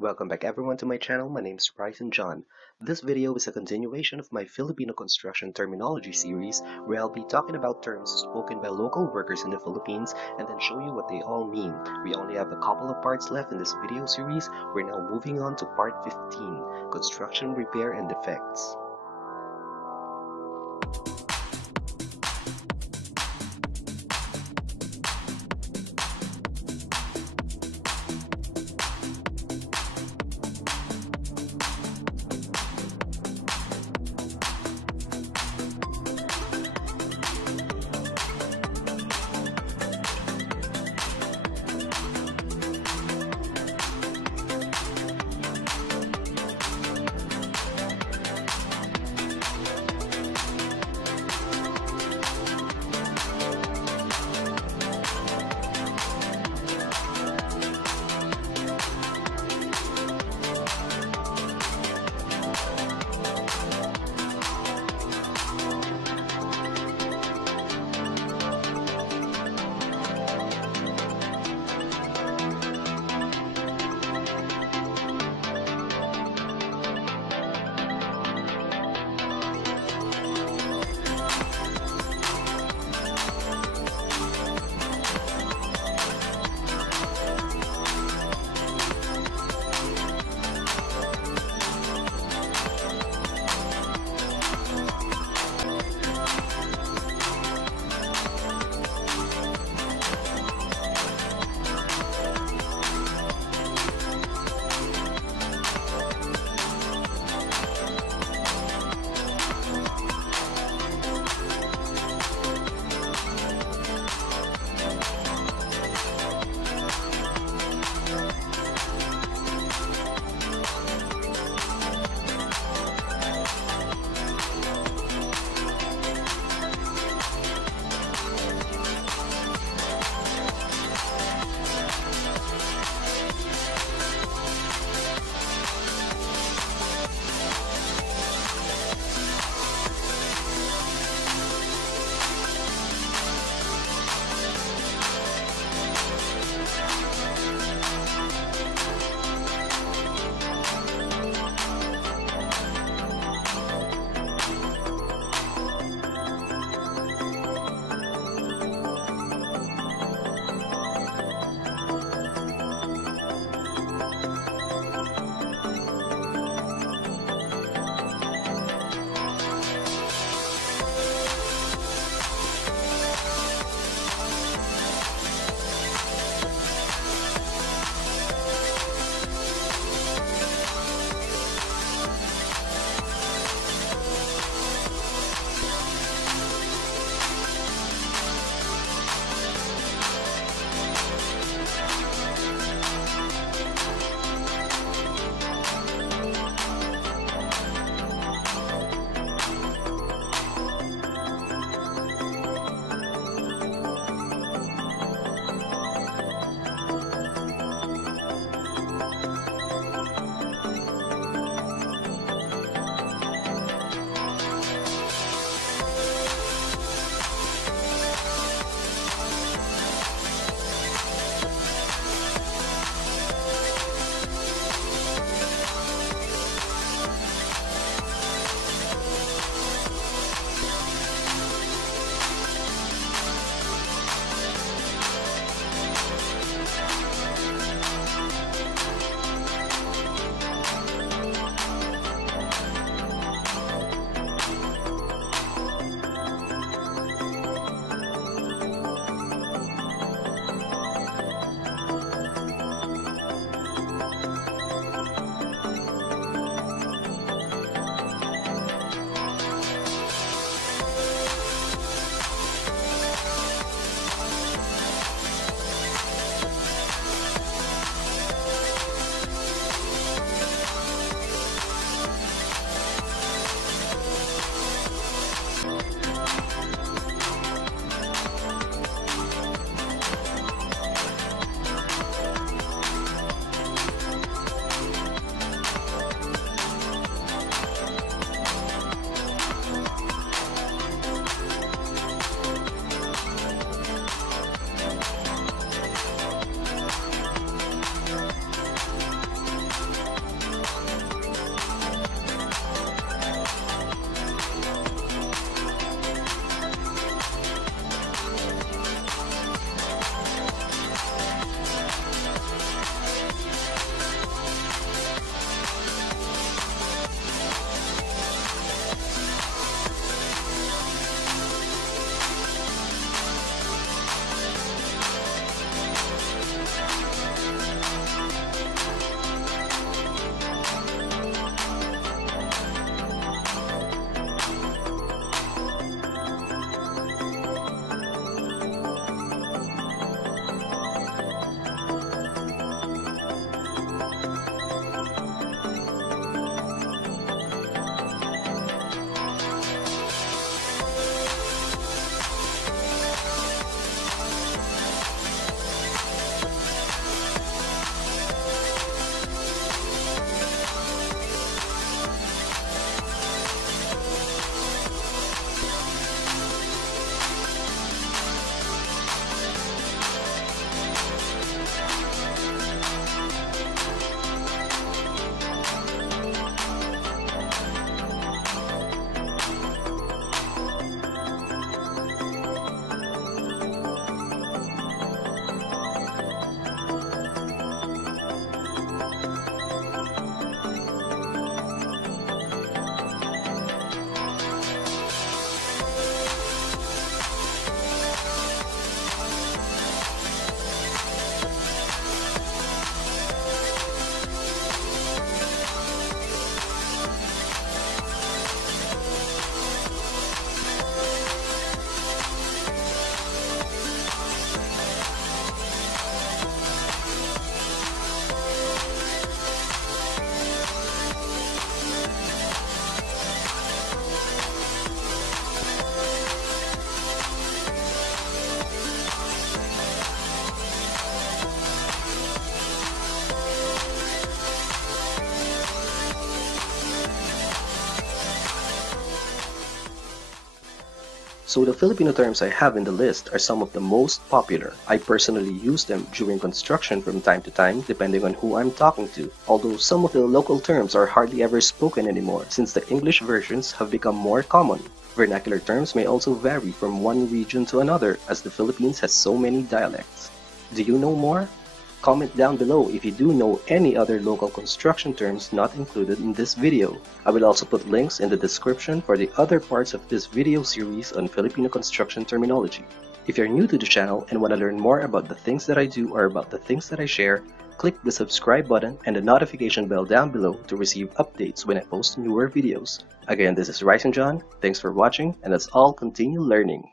Welcome back everyone to my channel. My name is Raison John. This video is a continuation of my Filipino construction terminology series where I'll be talking about terms spoken by local workers in the Philippines and then show you what they all mean. We only have a couple of parts left in this video series. We're now moving on to part 15, construction repair and defects. So the Filipino terms I have in the list are some of the most popular. I personally use them during construction from time to time depending on who I'm talking to, although some of the local terms are hardly ever spoken anymore since the English versions have become more common. Vernacular terms may also vary from one region to another as the Philippines has so many dialects. Do you know more? Comment down below if you do know any other local construction terms not included in this video. I will also put links in the description for the other parts of this video series on Filipino construction terminology. If you're new to the channel and want to learn more about the things that I do or about the things that I share, click the subscribe button and the notification bell down below to receive updates when I post newer videos. Again, this is Raison John. Thanks for watching, and let's all continue learning.